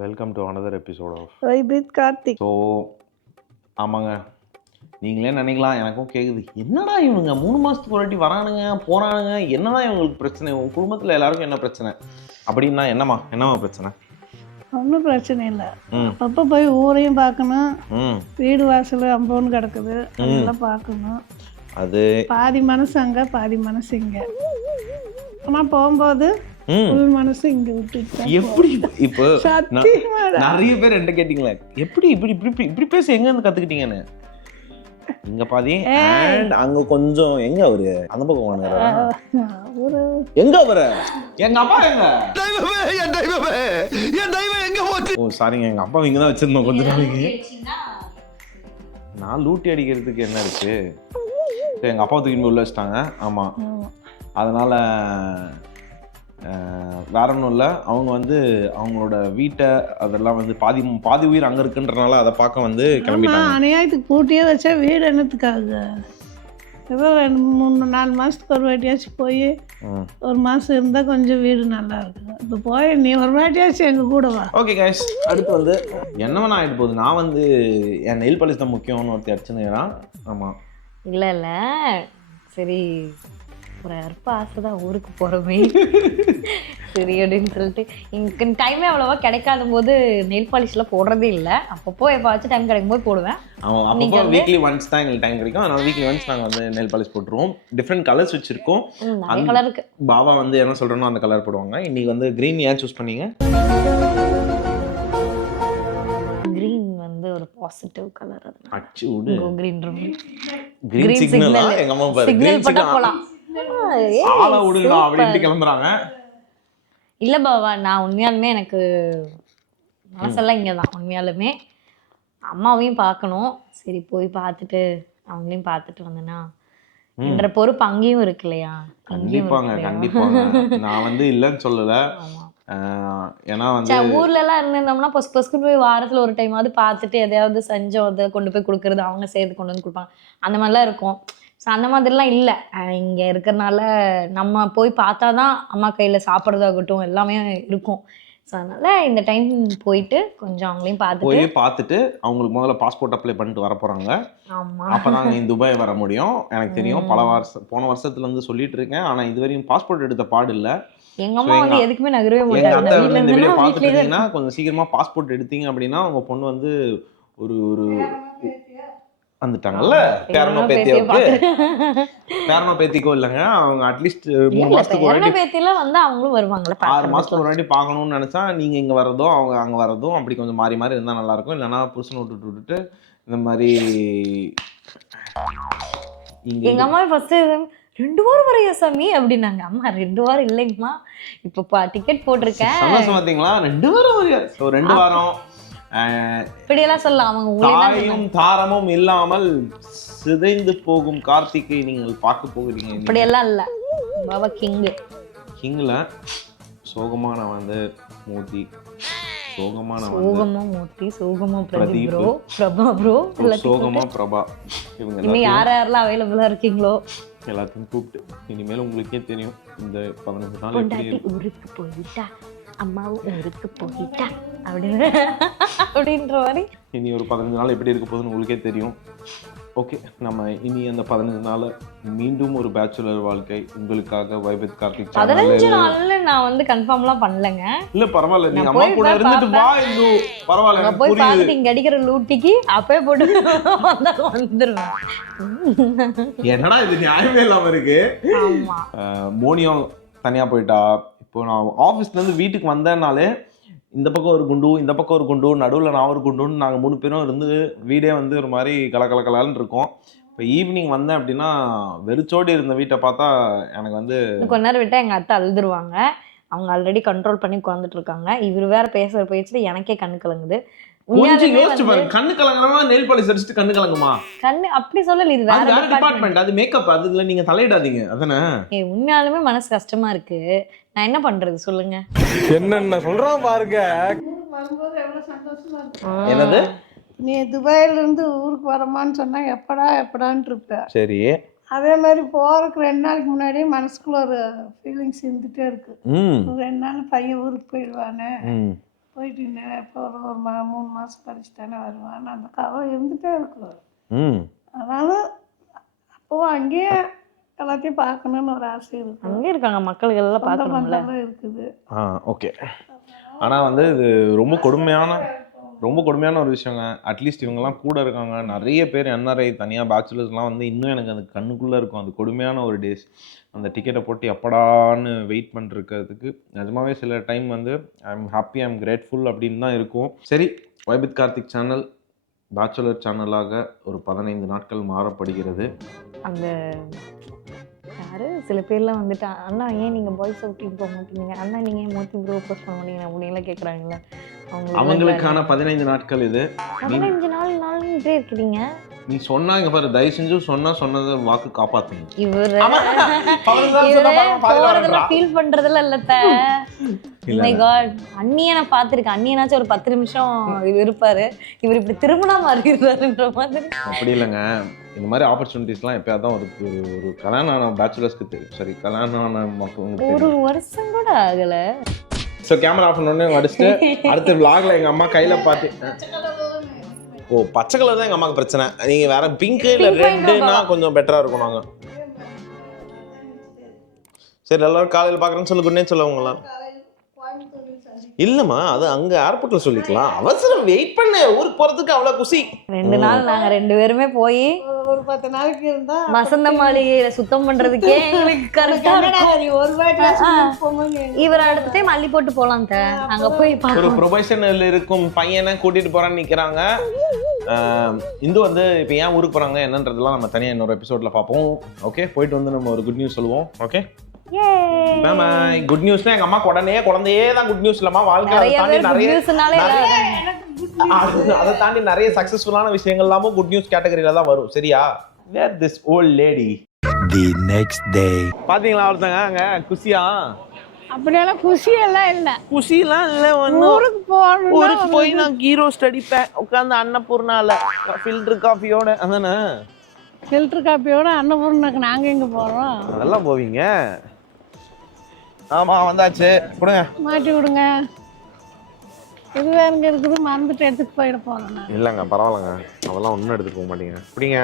Welcome to another episode of vibe with Karthik. So ஆமாங்க, நீங்களே நினைக்கலாம், எனக்கும் கேட்குது, என்னடா இவனுங்க 3 மாதத்துக்கு ஒரு வாட்டி வரானுங்க போகிறானுங்க, என்னடா இவங்களுக்கு பிரச்சனை, உங்கள் குடும்பத்தில் எல்லாருக்கும் என்ன பிரச்சனை அப்படின்னா என்னம்மா பிரச்சனை? ஒன்றும் பிரச்சனை இல்லை. அப்போ போய் ஊரையும் பார்க்கணும், வீடு வாசல் அம்போன்னு கிடக்குது அதெல்லாம் பார்க்கணும். அது பாதி மனசு அங்கே பாதி மனசு இங்கே. ஆனால் போகும்போது மனசு இங்க விட்டுட்டு எப்படி இப்போ நிறைய பேர் என்கிட்ட கேட்டீங்களே, எப்படி இப்படி இப்படி இப்படி பேச எங்க இருந்து கத்துக்கிட்டீங்கன்னு. இங்க பாதி அண்ட் அங்க கொஞ்சம் எங்க அவரு அந்த பக்கம் எங்க அவரு எங்க அப்பா எங்க ஓ சாரிங்க, எங்க அப்பா இங்கதான் வச்சிருந்தோம் கொஞ்ச நாளைக்கு. நான் லூட்டி அடிக்கிறதுக்கு என்ன இருக்கு, எங்க அப்பா தூக்கி உள்ள வச்சிட்டாங்க. ஆமா, அதனால வேற ஒன்றும் இல்லை. அவங்க வந்து அவங்களோட வீட்டை அதெல்லாம் வந்து பாதி உயிர் அங்கே இருக்குன்றனால அதை பார்க்க வந்து கிளம்பிட்டாங்க. அநியாயத்துக்கு பூட்டியே வச்சா வீடு என்னத்துக்காக? ஏதோ 3-4 மாதத்துக்கு ஒரு வாட்டியாச்சும் போய் ஒரு மாதம் இருந்தால் கொஞ்சம் வீடு நல்லா இருக்குது. இப்போ போய் நீ ஒரு வாட்டியாச்சும் எங்கள் கூட வா. ஓகே கைஸ், அடுத்து வந்து என்ன வேணா ஆகிட்டு போகுது. நான் வந்து என் நெயில் பாலிஷ் தான் முக்கியம்னு ஒருத்தர் அடிச்சுன்னா. ஆமாம் இல்லை சரி, ஒரு அற்ப ஆசை தான் ஊருக்கு போகிறோமே சரி அப்படின்னு சொல்லிட்டு எனக்கு டைமே அவ்வளோவா கிடைக்காத போது நெயில் பாலிஷ்லாம் போடுறதே இல்லை. அப்பப்போ எப்போவாச்சும் டைம் கிடைக்கும் போது போடுவேன். அப்பப்போ வீக்லி ஒன்ஸ் தான் எங்களுக்கு டைம் கிடைக்கும். அதனால வீக்லி ஒன்ஸ் நாங்கள் வந்து நெயில் பாலிஷ் போட்டுருவோம். டிஃப்ரெண்ட் கலர்ஸ் வச்சுருக்கோம். அந்த கலருக்கு பாபா வந்து என்ன சொல்கிறேனோ அந்த கலர் போடுவாங்க. இன்னைக்கு வந்து க்ரீன் ஏன் சூஸ் பண்ணீங்க? க்ரீன் வந்து ஒரு பாசிட்டிவ் கலர். அது அச்சு விடு, க்ரீன் க்ரீன் சிக்னலா எங்க அம்மா பாரு, சிக்னல் போட்டா போலாம். ஆள விடுங்க அப்படின்ட்டு கிளம்புறாங்க. இல்ல பாபா, நான் உண்மையாலுமே எனக்கு மனசெல்லாம் இங்கதான். உண்மையாலுமே அம்மாவையும் பார்க்கணும். சரி போய் பார்த்துட்டு அவங்களையும் பார்த்துட்டு வந்தேன்னா என்ற பொறுப்பு அங்கேயும் இருக்கு இல்லையா? கண்டிப்பாங்க. நான் வந்து இல்லைன்னு சொல்லல. ஏன்னா வந்து ஊர்ல எல்லாம் இருந்திருந்தோம்னா பொசுக்கு போய் வாரத்துல ஒரு டைமாவது பார்த்துட்டு எதையாவது செஞ்சோம் அதை கொண்டு போய் கொடுக்கறது, அவங்க சேர்த்து கொண்டு வந்து கொடுப்பாங்க, அந்த மாதிரிலாம் இருக்கும். ஸோ அந்த மாதிரிலாம் இல்லை. இங்கே இருக்கிறனால நம்ம போய் பார்த்தா தான் அம்மா கையில் சாப்பிட்றதாகட்டும் எல்லாமே இருக்கும். ஸோ அதனால் இந்த டைம் போயிட்டு கொஞ்சம் அவங்களையும் பார்த்துட்டு அவங்களுக்கு முதல்ல பாஸ்போர்ட் அப்ளை பண்ணிட்டு வர போகிறாங்க. ஆமாம், அப்போ தான் இங்கே துபாய் வர முடியும். எனக்கு தெரியும், போன வருஷத்துலேருந்து சொல்லிட்டு இருக்கேன். ஆனால் இது வரையும் பாஸ்போர்ட் எடுத்த பாடு இல்லை. எங்கள் அம்மா வந்து எதுக்குமே நகரவே மாட்டாங்க. இந்த வீடியோ பார்த்துட்டீங்கன்னா கொஞ்சம் சீக்கிரமாக பாஸ்போர்ட் எடுத்தீங்க அப்படின்னா உங்கள் பொண்ணு வந்து ஒரு வந்துட்டாங்கல்ல, பேரனோ பேத்திக்கோ இல்லைங்க, அவங்க அட்லீஸ்ட் 3 மாசத்துக்கு ஒரு வாட்டி பேத்திலாம் வந்து அவங்களும் வருவாங்கல்ல, 6 மாசத்துக்கு ஒரு வாட்டி பார்க்கணும்னு நினைச்சா நீங்க இங்க வரதும் அவங்க அங்க வரதும் அப்படி கொஞ்சம் மாறி இருந்தா நல்லா இருக்கும். இல்லைன்னா புருஷனை விட்டுட்டு இந்த மாதிரி எங்க அம்மா ஃபர்ஸ்ட் 2 வாரம் வரையா சாமி அப்படின்னாங்க. அம்மா 2 வாரம் இல்லைங்கம்மா, இப்போ டிக்கெட் போட்டிருக்கேன். சந்தோஷம் பார்த்தீங்களா? 2 வாரம் வரையா? 2 வாரம் இப்படியெல்லாம் சொல்லலாம். அவங்க தாயும் தாரமும் இல்லாமல் சிதைந்து போகும் கார்த்திகை நீங்கள் பார்க்க போகிறீங்க. இப்படியெல்லாம் இல்ல பாபா, கிங்ல சோகமா நான் வந்து மூர்த்தி, சோகமா பிரதீப் ப்ரோ, பிரபா ப்ரோ, சோகமா பிரபா, இவங்க இன்னும் யாரெல்லாம் அவைலபிளா இருக்கீங்களோ எல்லாத்தையும் கூப்பிட்டு இனிமேல் உங்களுக்கே தெரியும் இந்த 15 நாள் எப்படி ஊருக்கு போயிட்டா அம்மாவும் ஊருக்கு போயிட்டா அப்படின்ற மாதிரி இனி ஒரு 15 நாள் எப்படி இருக்க போகுதுன்னு உங்களுக்கே தெரியும். ஓகே, நம்ம இனி அந்த 15 நாள் மீண்டும் ஒரு பேச்சுலர் வாழ்க்கை உங்களுக்காக வைபித் கார்த்திக் 15 நாள்ல நான் வந்து கன்ஃபார்ம்லாம் பண்ணலங்க. இல்ல பரவாயில்ல, நீங்க அம்மா கூட இருந்துட்டு வா. இது பரவாயில்ல, போய் பார்த்துட்டு இங்க அடிக்கிற லூட்டிக்கு அப்பவே போட்டு வந்துருவேன். என்னடா இது நியாயமே இல்லாம இருக்கு. ஆமா, மோனியும் தனியா போயிட்டா. இப்போ நான் ஆஃபீஸ்ல இருந்து வீட்டுக்கு வந்தேன்னாலே இந்த பக்கம் ஒரு குண்டு, இந்த பக்கம் ஒரு குண்டு, நடுவில் நான் ஒரு குண்டுன்னு நாங்கள் 3 பேரும் இருந்து வீடே வந்து ஒரு மாதிரி கலகலன்னு இருக்கும். இப்போ ஈவினிங் வந்தேன் அப்படின்னா வெறிச்சோடி இருந்த வீட்டை பார்த்தா எனக்கு வந்து கொஞ்ச நேரம் விட்டா எங்கள் அத்தை அழுதுருவாங்க. அவங்க ஆல்ரெடி கண்ட்ரோல் பண்ணி உட்காந்துட்டு இருக்காங்க. இவர் வேற பேசுற பேச்சுல எனக்கே கண்ணு கலங்குது. கண்ணு கலங்குறமா நெயில் பாலிஷ் அடிச்சுட்டு கண்ணு கலங்குமா? கண்ணு அப்படி சொல்லல, இது வேற டிபார்ட்மெண்ட், அது மேக்கப், அதுல நீங்க தலையிடாதீங்க. அதானே உண்மையாலுமே மனசு கஷ்டமா இருக்கு. நான் என்ன பண்றது சொல்லுங்க? என்னென்ன சொல்றான் பாருங்க. வரும்போது எவ்வளவு சந்தோஷமா இருக்கு. என்னது, நீ துபாயில இருந்து ஊருக்கு வரமான்னு சொன்னா எப்படான்னு இருப்ப. சரி, அதே மாதிரி போறதுக்கு 2 நாளைக்கு முன்னாடியே மனசுக்குள்ள ஒரு ஃபீலிங்ஸ் இருந்துட்டே இருக்கு. 2 நாள் பையன் ஊருக்கு போயிடுவானே, போயிட்டு இப்போ ஒரு 3 மாதம் கழிச்சு தானே வருவான். அந்த கவலை இருந்துகிட்டே இருக்கும். ம் ஆனாலும் அப்போவும் அங்கேயே எல்லாத்தையும் பார்க்கணுன்னு ஒரு ஆசை இருக்குது. அங்கே இருக்காங்க மக்கள்கள் எல்லாம் சொந்த பார்க்கணும்ல. பந்தம்லாம் இருக்குது. ஓகே. ஆனால் வந்து இது ரொம்ப கொடுமையான ஒரு விஷயங்க. அட்லீஸ்ட் இவங்கெல்லாம் கூட இருக்காங்க. நிறைய பேர் NRI தனியாக பேச்சுலர்ஸ்லாம் வந்து இன்னும் எனக்கு அது கண்ணுக்குள்ளே இருக்கும். அது கொடுமையான ஒரு டேஸ். அந்த டிக்கெட்டை போட்டு எப்படான்னு வெயிட் பண்ணிருக்கிறதுக்கு நிஜமாவே சில டைம் வந்து I am happy, I am grateful அப்படின்னு தான் இருக்கும். சரி, vibe with Karthik channel bachelor சேனலாக ஒரு 15 நாட்கள் மாறப்படுகிறது. அந்த யாரு சில பேர்லாம் வந்துட்டு அண்ணா ஏன் நீங்கள் பாய்ஸ் அவுட்டிங் போக மாட்டீங்க, அண்ணா நீங்கள் ஏன் மோத்தி ப்ரோ போஸ்ட் பண்ண மாட்டீங்க அப்படின்லாம் கேட்குறாங்களே. அவங்களுக்கான 15 நாட்கள் இது. 15 நாள்ன்றே இருக்கிறீங்க. நீ சொன்னா இங்க பாரு, தயவு செஞ்சு சொன்னதை வாக்கு காப்பாத்துங்க. இவரு போறதெல்லாம் ஃபீல் பண்றதெல்லாம் இல்லத்த. மை காட், அண்ணியை நான் பார்த்துருக்கேன். அண்ணியனாச்சும் ஒரு 10 நிமிஷம் இருப்பாரு. இவர் இப்படி திரும்பினா மாறிடுறாருன்ற மாதிரி. அப்படி இல்லைங்க, இந்த மாதிரி ஆப்பர்ச்சுனிட்டிஸ்லாம் எப்பயாவது தான் ஒரு கல்யாணம் ஆன பேச்சுலர்ஸ்க்கு தெரியும். சரி, கல்யாணம் ஆன மக்களுக்கு ஒரு வருஷம் கூட ஆகல. ஸோ கேமரா ஆஃப் பண்ண உடனே அடிச்சுட்டு அடுத்த விளாக்ல எங்க அம்மா கையில பார்த்து, ஓ பச்சை கலர் தான் எங்க அம்மாவுக்கு பிரச்சனை, நீங்க வேற பிங்க் இல்ல ரெட்டுனா கொஞ்சம் பெட்டரா இருக்கும். நாங்க சரி எல்லாரும் காலையில் பாக்குறேன்னு சொல்லி குன்னே சொல்ல உங்களாம் இல்லம்மா, அது அங்க ஏர்போர்ட்ல சொல்லிக்கலாம். அவசரம் வெயிட் பண்ண, ஊருக்கு போறதுக்கு அவ்வளவு குசி. 2 நாள் நாங்க 2 பேருமே போய் ஒரு 10 நாளைக்கு இருந்தா வசந்த மாளிகையில சுத்தம் பண்றதுக்கே எங்களுக்கு கரெக்டா ஒரு வாட்டி இவர் அடுத்த டைம் அள்ளி போட்டு போலாம். அங்க போய் ஒரு ப்ரொபஷனல் இருக்கும் பையனை கூட்டிட்டு போறான்னு நிக்கிறாங்க. இந்து வந்து இப்போ ஏன் ஊருக்கு போறாங்க என்னன்றதெல்லாம் நம்ம தனியாக இன்னொரு எபிசோட்ல பார்ப்போம். ஓகே, போயிட்டு வந்து நம்ம ஒரு குட் நியூஸ் சொல்லுவோம். Okay bye. குட் நியூஸ்னா எங்க அம்மா குழந்தையே தான் குட் நியூஸ் இல்லம்மா, வாழ்க்கை அதை தாண்டி நிறைய சக்சஸ்ஃபுல்லான விஷயங்கள் எல்லாமும் குட் நியூஸ் கேட்டகரியில தான் வரும். சரியா? Where this old lady the next day. பாத்தீங்களா ஒருத்தங்க அங்க குஷியா? அப்படியெல்லாம் குஷியெல்லாம் இல்லை. குஷிலாம் இல்லை. ஊருக்கு போய் நான் கீ ரோஸ்ட் அடிப்பேன் உட்காந்து அன்னபூர்ணால ஃபில்டர் காஃபியோட. அதானே ஃபில்டர் காஃபியோட அன்னபூர்ணாக்கு நாங்கள் எங்கே போகிறோம்? அதெல்லாம் போவீங்க. ஆமாம் வந்தாச்சு, கொடுங்க மாட்டி விடுங்க. இது வேறுங்க இருக்குது, மறந்துட்டு எடுத்துட்டு போயிட போகிறேன். இல்லைங்க பரவாயில்லைங்க, அதெல்லாம் ஒன்றும் எடுத்துட்டு போக மாட்டீங்க. பிடிங்க.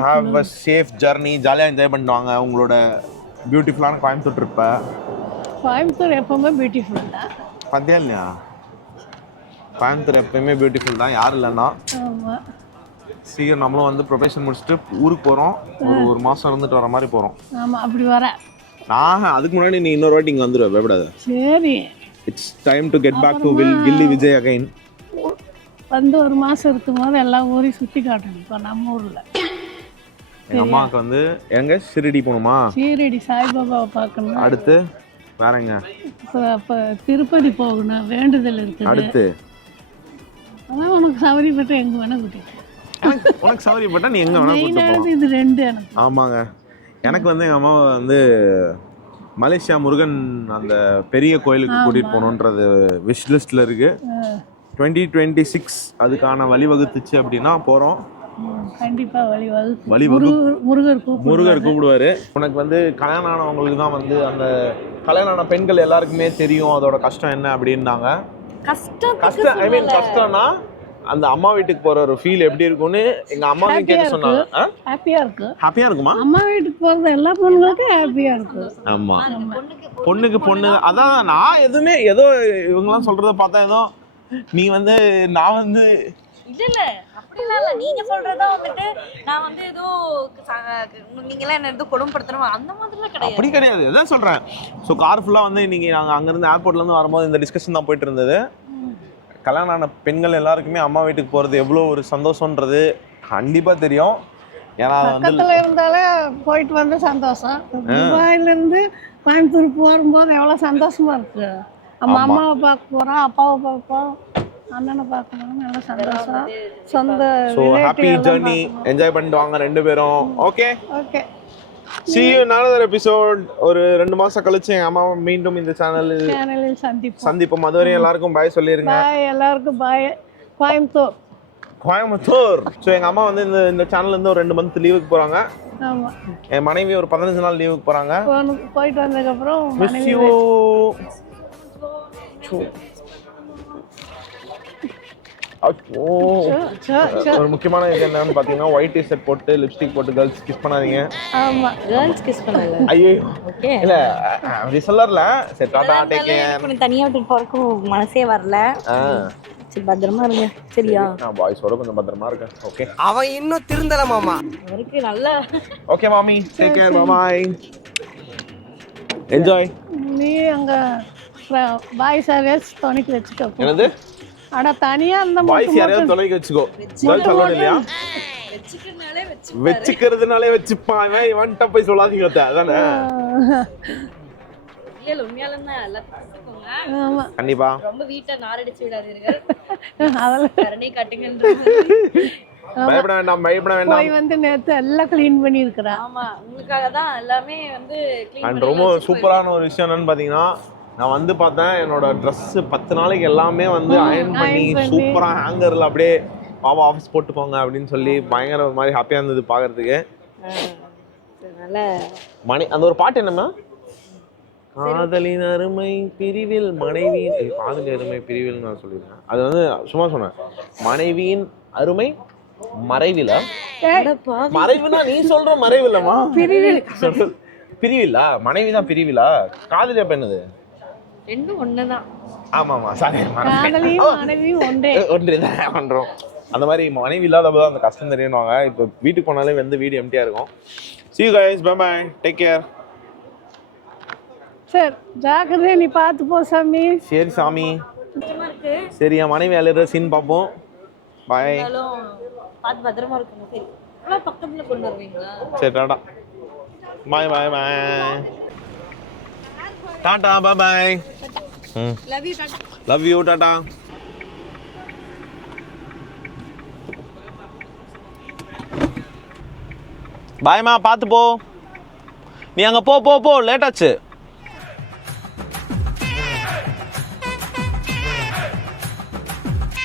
Have a safe journey. ஜாலியாக என்ஜாய் பண்ணுவாங்க உங்களோட பியூட்டிஃபுல்லான கோயம்புத்தூர் ட்ரிப்பை. கோயம்புத்தூர் எப்பவுமே பியூட்டிஃபுல் தான். பார்த்தியா இல்லையா? கோயம்புத்தூர் எப்பவுமே பியூட்டிஃபுல் தான், யாரும் இல்லைன்னா. ஆமாம். சீக்கிரம் நம்மளும் வந்து ப்ரொஃபஷன் முடிச்சுட்டு ஊருக்கு போகிறோம். ஒரு மாதம் இருந்துட்டு வர மாதிரி போகிறோம். ஆமாம், அப்படி வர. அதுக்கு முன்னாடி நீ இன்னொரு வாட்டி இங்கே வந்துடுவேன், பயப்படாத. சரி, it's time to get back to Ghilli Vijay again. வந்து ஒரு மாதம் இருக்கும்போது எல்லா ஊரையும் சுற்றி காட்டணும். இப்போ நம்ம ஊரில் எங்கள் அம்மாவுக்கு வந்து எங்க ஷிரடி போகணுமா? ஷீரடி சாய்பாபாவை பார்க்கணும். அடுத்து வேறங்க? அப்போ திருப்பதி போகணும், வேண்டுதல் இருக்குது. அடுத்து அதான் உனக்கு சௌகரியப்பட்ட எங்கே வேணால் கூட்டிட்டு. உனக்கு சௌகரியப்பட்டா நீ எங்கே வேணால் கூட்டிட்டு போகலாம். இது 2 எனக்கு. ஆமாங்க, எனக்கு வந்து எங்கள் அம்மாவை வந்து மலேசியா முருகன் அந்த பெரிய கோயிலுக்கு கூட்டிகிட்டு போகணுன்றது விஷ் லிஸ்ட்டில் இருக்குது. 2026 அதுக்கான வழிவகுத்துச்சு அப்படின்னா போகிறோம். கண்டிப்பாக முருகர் கூப்பிடுவார். உனக்கு வந்து கல்யாணம் ஆனவங்களுக்கு தான் வந்து அந்த கல்யாணம் ஆன பெண்கள் எல்லாருக்குமே தெரியும் அதோட கஷ்டம் என்ன அப்படின்னாங்க. கஷ்டம் ஐ மீன் கஷ்டம்னா அந்த அம்மா வீட்டுக்கு போற ஒரு ஃபீல் எப்படி இருக்கும்னு எங்க அம்மா கேட்டு சொன்னாங்க. ஹாப்பியா இருக்குமா? அம்மா வீட்டுக்கு போறது எல்லா பொண்ணுங்களுக்கும் ஹாப்பியா இருக்கு. ஆமா, பொண்ணுக்கு பொண்ணு. அதான் நான் எதுவுமே ஏதோ இவங்கெல்லாம் சொல்றத பார்த்தா ஏதோ நீ வந்து நான் வந்து இல்ல அப்படிலாம் இல்ல. நீங்க சொல்றதா வந்துட்டு நான் வந்து ஏதோ நீங்களாம் என்ன ஏதோ கொடுமைப்படுத்தணும் அந்த மாதிரிலாம் கிடையாது. அப்படி கிடையாது, அதான் சொல்றேன். ஸோ கார் ஃபுல்லா வந்து நீங்க நாங்கள் அங்கிருந்து ஏர்போர்ட்ல இருந்து வரும்போது இந்த டிஸ்கஷன் தான் போயிட்டு இருந்தது. கல்யாணம் ஆன பெண்கள் எல்லாருக்குமே அம்மா வீட்டுக்கு போறது எவ்வளோ ஒரு சந்தோஷம்ன்றது கண்டிப்பா தெரியும். ஏன்னா பக்கத்துல இருந்தாலே போயிட்டு வந்து சந்தோஷம். துபாயில இருந்து கோயம்புத்தூர் போகும்போது எவ்வளவு சந்தோஷமா இருக்கு. அம்மாவை பார்க்க போறோம், அப்பாவை பார்ப்போம், அண்ணனை பார்க்கணும், நல்ல சந்தோஷம். சொந்த ஹாப்பி ஜர்னி என்ஜாய் பண்ணிட்டு வாங்க 2 பேரும். Okay okay, see you in another episode. ஒரு 2 மாசம் கழிச்சு எங்க அம்மாவை மீண்டும் இந்த சேனலில் சந்திப்போம். அதுவரை எல்லாருக்கும் பாய் சொல்லிருங்க. பாய் எல்லாருக்கும் பாய். கோயம்புத்தூர். ஸோ எங்க அம்மா வந்து இந்த சேனல்ல இருந்து ஒரு 2 மந்த் லீவுக்கு போறாங்க. ஆமா, என் மனைவி ஒரு 15 நாள் லீவுக்கு போறாங்க. போயிட்டு வந்ததுக்கு அப்புறம் miss you. ஓ ஒரு முக்கியமான இது என்னன்னு பாத்தீங்கன்னா ஒயிட் டி-ஷர்ட் போட்டு லிப்ஸ்டிக் போட்டு கேர்ள்ஸ் கிஸ் பண்ணாதீங்க. ஆமா கேர்ள்ஸ் கிஸ் பண்ணல. ஐயோ ஓகே. இல்ல அப்படி சொல்லறல. சரி டாடா டேக் கேர். எனக்கு தனியா விட்டு போறதுக்கு மனசே வரல. சரி பத்திரமா இருங்க சரியா? நான் பாய்ஸோட கொஞ்சம் பத்திரமா இருக்கேன். ஓகே. அவன் இன்னும் திருந்தல மாமா. அவருக்கு நல்ல. ஓகே மாமி take care bye bye. Enjoy. நீ அங்க பாய்ஸ் யாரையாச்சும் துணைக்கு வச்சுக்கோ. என்னது? அட தனியா இருந்த பாய்ஸ் யாரையாவது துணைக்கு வச்சுக்கோ. கேர்ள்ஸ் அலோட் இல்லையா? வச்சுக்கிறதுனாலே வச்சுப்பான். இவன்ட்ட போய் சொல்லாதீங்க அதானே. இல்ல உண்மையாலும் தான் எல்லாம் பாத்துக்கோங்க. ஆமா கண்டிப்பா. ரொம்ப வீட்டை நாரடிச்சு விடாதீர்கள். அதெல்லாம் கருணை காட்டுங்கன்றது. பயப்பட வேண்டாம் பயப்பட வேண்டாம். போய் வந்து நேத்து எல்லாம் க்ளீன் பண்ணி இருக்கறா. ஆமா உங்களுக்காக தான் எல்லாமே வந்து க்ளீன் அண்ட் ரொம்ப சூப்பரான ஒரு விஷயம் என்னன்னு பாத்தீங்கன்னா நான் வந்து பார்த்தேன் என்னோட ட்ரெஸ் 10 நாளைக்கு எல்லாமே வந்து அயர்ன் பண்ணி சூப்பரா ஹேங்கர்ல அப்படியே பாபா ஆஃபீஸ் போட்டு போங்க அப்படின்னு சொல்லி பயங்கர ஒரு மாதிரி ஹாப்பியா இருந்தது பாக்குறதுக்கு. நல்ல மணி அந்த ஒரு பாட்டு என்னமா காதலின் அருமை பிரிவில் மனைவியின் காதலின் அருமை பிரிவில் நான் சொல்லியிருக்கேன். அது வந்து சும்மா சொன்னேன். மனைவியின் அருமை மறைவில. மறைவுனா நீ சொல்ற மறைவில்லமா? பிரிவில்லா மனைவிதான் பிரிவிலா. காதலியா பெண்ணது ரெண்டும் ஒண்ணுதான். ஆமா ஆமா சாரி காதலியும் மனைவியும் ஒன்றேதான் பண்றோம். அந்த மாதிரி மனைவி இல்லாதப்பதான் அந்த கஷ்டம் தெரியும்வாங்க. இப்போ வீட்டுக்கு போனாலே வந்து வீடு எம்டியா இருக்கும். See you guys, bye bye, take care. சரி ஜாக்கிரதையா நீ பார்த்து போ சாமி. சரி சாமி. சரி என் மனைவி அழுகிற சீன் பார்ப்போம். பாய். பார்த்து பத்திரமா இருக்குங்க. சரி அவ்வளோ பக்கத்துல கொண்டு வருவீங்களா? சரி tata bye bye bye tata bye bye. Love you tata. Love you tata. பாய்மா பார்த்து போ. நீ அங்கே போ லேட் ஆச்சு.